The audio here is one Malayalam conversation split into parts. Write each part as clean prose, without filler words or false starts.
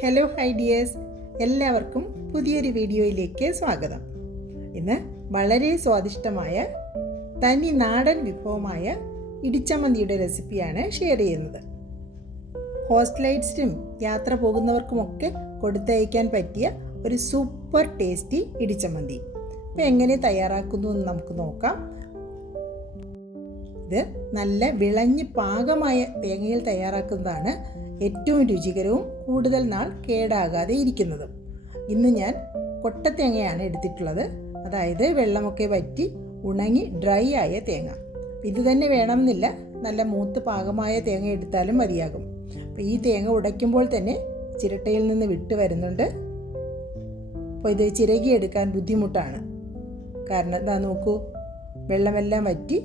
ഹലോ ഹൈ ഡിയേഴ്സ്, എല്ലാവർക്കും പുതിയൊരു വീഡിയോയിലേക്ക് സ്വാഗതം. ഇന്ന് വളരെ സ്വാദിഷ്ടമായ തനി നാടൻ വിഭവമായ ഇടിച്ചമ്മന്തിയുടെ റെസിപ്പിയാണ് ഷെയർ ചെയ്യുന്നത്. ഹോസ്റ്റലൈറ്റ്സിനും യാത്ര പോകുന്നവർക്കുമൊക്കെ കൊടുത്തയക്കാൻ പറ്റിയ ഒരു സൂപ്പർ ടേസ്റ്റി ഇടിച്ചമ്മന്തി. അപ്പോൾ എങ്ങനെ തയ്യാറാക്കുന്നു എന്ന് നമുക്ക് നോക്കാം. ഇത് നല്ല വിളഞ്ഞ് പാകമായ തേങ്ങയിൽ തയ്യാറാക്കുന്നതാണ് ഏറ്റവും രുചികരവും കൂടുതൽ നാൾ കേടാകാതെ ഇരിക്കുന്നതും. ഇന്ന് ഞാൻ കൊട്ടത്തേങ്ങയാണ് എടുത്തിട്ടുള്ളത്, അതായത് വെള്ളമൊക്കെ വറ്റി ഉണങ്ങി ഡ്രൈ ആയ തേങ്ങ. ഇത് തന്നെ വേണമെന്നില്ല, നല്ല മൂത്ത് പാകമായ തേങ്ങ എടുത്താലും മതിയാകും. അപ്പോൾ ഈ തേങ്ങ ഉടയ്ക്കുമ്പോൾ തന്നെ ചിരട്ടയിൽ നിന്ന് വിട്ട് വരുന്നുണ്ട്. അപ്പോൾ ഇത് ചിരകിയെടുക്കാൻ ബുദ്ധിമുട്ടാണ്. കാരണം എന്താ നോക്കൂ, വെള്ളമെല്ലാം വറ്റി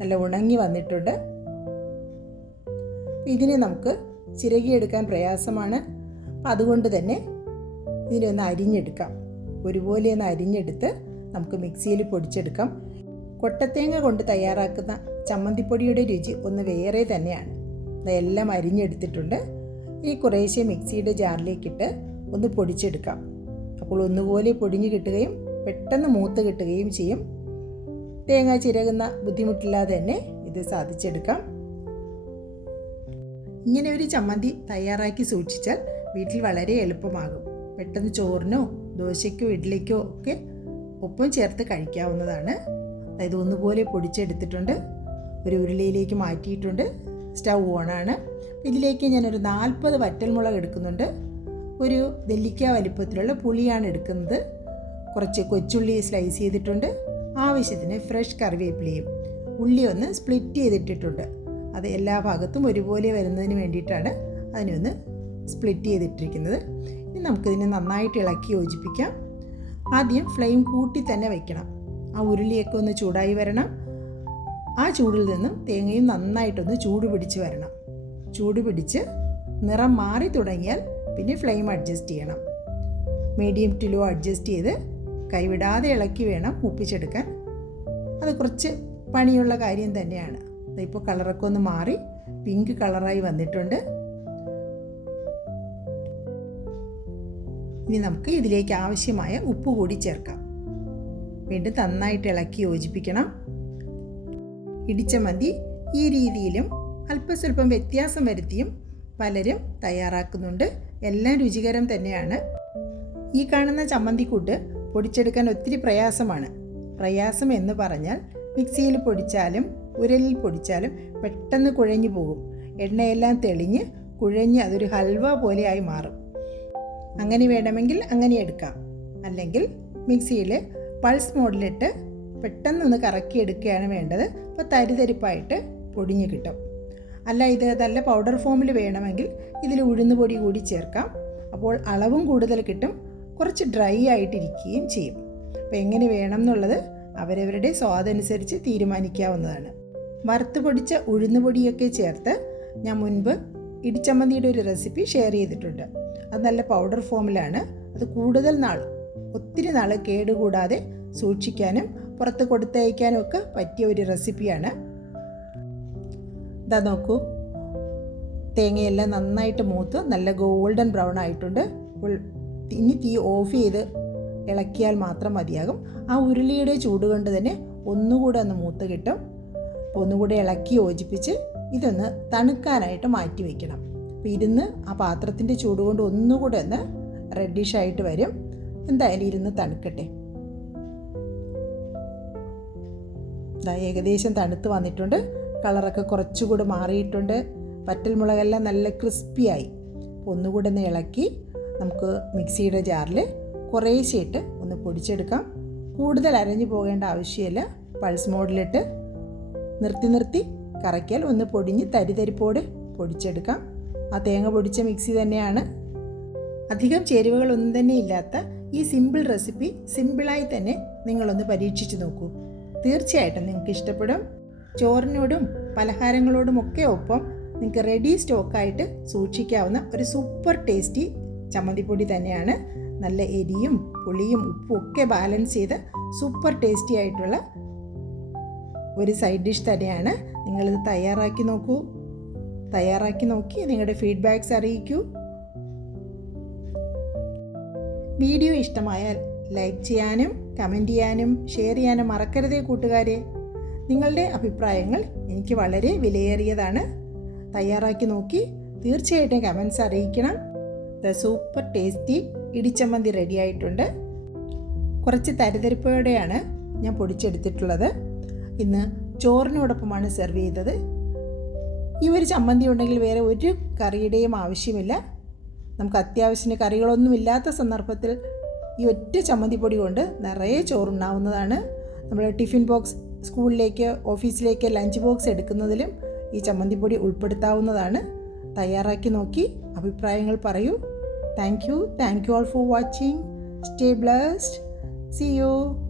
നല്ല ഉണങ്ങി വന്നിട്ടുണ്ട്. ഇതിനെ നമുക്ക് ചിരകിയെടുക്കാൻ പ്രയാസമാണ്. അപ്പം അതുകൊണ്ട് തന്നെ ഇതിനെ ഒന്ന് അരിഞ്ഞെടുക്കാം. ഒരുപോലെ ഒന്ന് അരിഞ്ഞെടുത്ത് നമുക്ക് മിക്സിയിൽ പൊടിച്ചെടുക്കാം. കൊട്ടത്തേങ്ങ കൊണ്ട് തയ്യാറാക്കുന്ന ചമ്മന്തിപ്പൊടിയുടെ രുചി ഒന്ന് വേറെ തന്നെയാണ്. അതെല്ലാം അരിഞ്ഞെടുത്തിട്ടുണ്ട്. ഈ കുറേശ്ശെ മിക്സിയുടെ ജാറിലേക്കിട്ട് ഒന്ന് പൊടിച്ചെടുക്കാം. അപ്പോൾ ഒന്നുപോലെ പൊടിഞ്ഞ് കിട്ടുകയും പെട്ടെന്ന് മൂത്ത് കിട്ടുകയും ചെയ്യും. തേങ്ങ ചിരകുന്ന ബുദ്ധിമുട്ടില്ലാതെ തന്നെ ഇത് സാധിച്ചെടുക്കാം. ഇങ്ങനെ ഒരു ചമ്മന്തി തയ്യാറാക്കി സൂക്ഷിച്ചാൽ വീട്ടിൽ വളരെ എളുപ്പമാകും. പെട്ടെന്ന് ചോറിനോ ദോശയ്ക്കോ ഇഡ്ഡലിക്കോ ഒക്കെ ഒപ്പം ചേർത്ത് കഴിക്കാവുന്നതാണ്. അതായത് ഒന്നുപോലെ പൊടിച്ചെടുത്തിട്ടുണ്ട്. ഒരു ഉരുളിയിലേക്ക് മാറ്റിയിട്ടുണ്ട്. സ്റ്റൗ ഓണാണ്. ഇതിലേക്ക് ഞാനൊരു 40 വറ്റൽമുളക് എടുക്കുന്നുണ്ട്. ഒരു നെല്ലിക്ക വലിപ്പത്തിലുള്ള പുളിയാണ് എടുക്കുന്നത്. കുറച്ച് കൊച്ചുള്ളി സ്ലൈസ് ചെയ്തിട്ടുണ്ട്. ആവശ്യത്തിന് ഫ്രഷ് കറിവേപ്പിലയും. ഉള്ളി ഒന്ന് സ്പ്ലിറ്റ് ചെയ്തിട്ടിട്ടുണ്ട്. അത് എല്ലാ ഭാഗത്തും ഒരുപോലെ വരുന്നതിന് വേണ്ടിയിട്ടാണ് അതിനൊന്ന് സ്പ്ലിറ്റ് ചെയ്തിട്ടിരിക്കുന്നത്. ഇനി നമുക്കിതിനെ നന്നായിട്ട് ഇളക്കി യോജിപ്പിക്കാം. ആദ്യം ഫ്ലെയിം കൂട്ടി തന്നെ വയ്ക്കണം. ആ ഉരുളിയൊക്കെ ഒന്ന് ചൂടായി വരണം. ആ ചൂടിൽ നിന്നും തേങ്ങയും നന്നായിട്ടൊന്ന് ചൂട് പിടിച്ച് വരണം. ചൂട് പിടിച്ച് നിറം മാറി തുടങ്ങിയാൽ പിന്നെ ഫ്ലെയിം അഡ്ജസ്റ്റ് ചെയ്യണം. മീഡിയം ടു ലോ അഡ്ജസ്റ്റ് ചെയ്ത് കൈവിടാതെ ഇളക്കി വേണം മൂപ്പിച്ചെടുക്കാൻ. അത് കുറച്ച് പണിയുള്ള കാര്യം തന്നെയാണ്. ഇപ്പോൾ കളറൊക്കെ ഒന്ന് മാറി പിങ്ക് കളറായി വന്നിട്ടുണ്ട്. ഇനി നമുക്ക് ഇതിലേക്ക് ആവശ്യമായ ഉപ്പ് കൂടി ചേർക്കാം. വീണ്ടും നന്നായിട്ട് ഇളക്കി യോജിപ്പിക്കണം. ഇടിച്ചമ്മന്തി ഈ രീതിയിലും അല്പസ്വല്പം വ്യത്യാസം വരുത്തിയും പലരും തയ്യാറാക്കുന്നുണ്ട്. എല്ലാം രുചികരം തന്നെയാണ്. ഈ കാണുന്ന ചമ്മന്തിക്കൂട്ട് പൊടിച്ചെടുക്കാൻ ഒത്തിരി പ്രയാസമാണ്. പ്രയാസം എന്ന് പറഞ്ഞാൽ മിക്സിയിൽ പൊടിച്ചാലും ഉരലിൽ പൊടിച്ചാലും പെട്ടെന്ന് കുഴഞ്ഞു പോകും. എണ്ണയെല്ലാം തെളിഞ്ഞ് കുഴഞ്ഞ് അതൊരു ഹൽവ പോലെയായി മാറും. അങ്ങനെ വേണമെങ്കിൽ അങ്ങനെ എടുക്കാം. അല്ലെങ്കിൽ മിക്സിയിൽ പൾസ് മോഡിലിട്ട് പെട്ടെന്നൊന്ന് കറക്കിയെടുക്കുകയാണ് വേണ്ടത്. അപ്പോൾ തരിതരിപ്പായിട്ട് പൊടിഞ്ഞ് കിട്ടും. അല്ല, ഇത് നല്ല പൗഡർ ഫോമിൽ വേണമെങ്കിൽ ഇതിൽ ഉഴുന്നുപൊടി കൂടി ചേർക്കാം. അപ്പോൾ അളവും കൂടുതൽ കിട്ടും, കുറച്ച് ഡ്രൈ ആയിട്ടിരിക്കുകയും ചെയ്യും. അപ്പോൾ എങ്ങനെ വേണം എന്നുള്ളത് അവരവരുടെ സ്വാദനുസരിച്ച് തീരുമാനിക്കാവുന്നതാണ്. വറുത്ത് പൊടിച്ച ഉഴുന്നുപൊടിയൊക്കെ ചേർത്ത് ഞാൻ മുൻപ് ഇടിച്ചമ്മന്തിയുടെ ഒരു റെസിപ്പി ഷെയർ ചെയ്തിട്ടുണ്ട്. അത് നല്ല പൗഡർ ഫോമിലാണ്. അത് കൂടുതൽ നാൾ, ഒത്തിരി നാൾ കേടുകൂടാതെ സൂക്ഷിക്കാനും പുറത്ത് കൊടുത്തയക്കാനും ഒക്കെ പറ്റിയ ഒരു റെസിപ്പിയാണ്. ഇതാ നോക്കൂ, തേങ്ങയെല്ലാം നന്നായിട്ട് മൂത്ത് നല്ല ഗോൾഡൻ ബ്രൗൺ ആയിട്ടുണ്ട്. അപ്പോൾ ഇനി തീ ഓഫ് ചെയ്ത് ഇളക്കിയാൽ മാത്രം മതിയാകും. ആ ഉരുളിയുടെ ചൂട് കൊണ്ട് തന്നെ ഒന്നുകൂടെ ഒന്ന് മൂത്ത് കിട്ടും. അപ്പോൾ ഒന്നുകൂടെ ഇളക്കി യോജിപ്പിച്ച് ഇതൊന്ന് തണുക്കാനായിട്ട് മാറ്റി വയ്ക്കണം. അപ്പോൾ ഇരുന്ന് ആ പാത്രത്തിൻ്റെ ചൂട് കൊണ്ട് ഒന്നുകൂടെ ഒന്ന് റെഡിഷായിട്ട് വരും. എന്തായാലും ഇരുന്ന് തണുക്കട്ടെ. ഇതാ ഏകദേശം തണുത്ത് വന്നിട്ടുണ്ട്. കളറൊക്കെ കുറച്ചുകൂടെ മാറിയിട്ടുണ്ട്. വറ്റൽമുളകെല്ലാം നല്ല ക്രിസ്പിയായി. ഒന്നുകൂടെ ഒന്ന് ഇളക്കി നമുക്ക് മിക്സിയുടെ ജാറിൽ കുറേശ്ശെയിട്ട് ഒന്ന് പൊടിച്ചെടുക്കാം. കൂടുതൽ അരഞ്ഞു പോകേണ്ട ആവശ്യമില്ല. പൾസ് മോഡിലിട്ട് നിർത്തി കറക്കിയാൽ ഒന്ന് പൊടിഞ്ഞ് തരിതരിപ്പോടെ പൊടിച്ചെടുക്കാം. ആ തേങ്ങ പൊടിച്ച മിക്സി തന്നെയാണ്. അധികം ചേരുവകളൊന്നും തന്നെ ഇല്ലാത്ത ഈ സിമ്പിൾ റെസിപ്പി സിമ്പിളായി തന്നെ നിങ്ങളൊന്ന് പരീക്ഷിച്ച് നോക്കൂ. തീർച്ചയായിട്ടും നിങ്ങൾക്ക് ഇഷ്ടപ്പെടും. ചോറിനോടും പലഹാരങ്ങളോടുമൊക്കെ ഒപ്പം നിങ്ങൾക്ക് റെഡി സ്റ്റോക്കായിട്ട് സൂക്ഷിക്കാവുന്ന ഒരു സൂപ്പർ ടേസ്റ്റി ചമ്മന്തിപ്പൊടി തന്നെയാണ്. നല്ല എരിയും പുളിയും ഉപ്പും ഒക്കെ ബാലൻസ് ചെയ്ത് സൂപ്പർ ടേസ്റ്റി ആയിട്ടുള്ള ഒരു സൈഡ് ഡിഷ് തന്നെയാണ്. നിങ്ങളിത് തയ്യാറാക്കി നോക്കി നിങ്ങളുടെ ഫീഡ്ബാക്ക്സ് അറിയിക്കൂ. വീഡിയോ ഇഷ്ടമായാൽ ലൈക്ക് ചെയ്യാനും കമൻറ്റ് ചെയ്യാനും ഷെയർ ചെയ്യാനും മറക്കരുതേ കൂട്ടുകാരെ. നിങ്ങളുടെ അഭിപ്രായങ്ങൾ എനിക്ക് വളരെ വിലയേറിയതാണ്. തയ്യാറാക്കി നോക്കി തീർച്ചയായിട്ടും കമൻസ് അറിയിക്കണം. സൂപ്പർ ടേസ്റ്റി ഇടിച്ചമ്മന്തി റെഡി ആയിട്ടുണ്ട്. കുറച്ച് തരിതരിപ്പോടെയാണ് ഞാൻ പൊടിച്ചെടുത്തിട്ടുള്ളത്. ഇന്ന് ചോറിനോടൊപ്പമാണ് സെർവ് ചെയ്തത്. ഈ ഒരു ചമ്മന്തി ഉണ്ടെങ്കിൽ വേറെ ഒരു കറിയുടെയും ആവശ്യമില്ല. നമുക്ക് അത്യാവശ്യത്തിന് കറികളൊന്നുമില്ലാത്ത സന്ദർഭത്തിൽ ഈ ഒറ്റ ചമ്മന്തിപ്പൊടി കൊണ്ട് നിറയെ ചോറുണ്ടാവുന്നതാണ്. നമ്മൾ ടിഫിൻ ബോക്സ്, സ്കൂളിലേക്ക്, ഓഫീസിലേക്ക് ലഞ്ച് ബോക്സ് എടുക്കുന്നതിലും ഈ ചമ്മന്തിപ്പൊടി ഉൾപ്പെടുത്താവുന്നതാണ്. തയ്യാറാക്കി നോക്കി അഭിപ്രായങ്ങൾ പറയൂ. Thank you all for watching. Stay blessed. See you.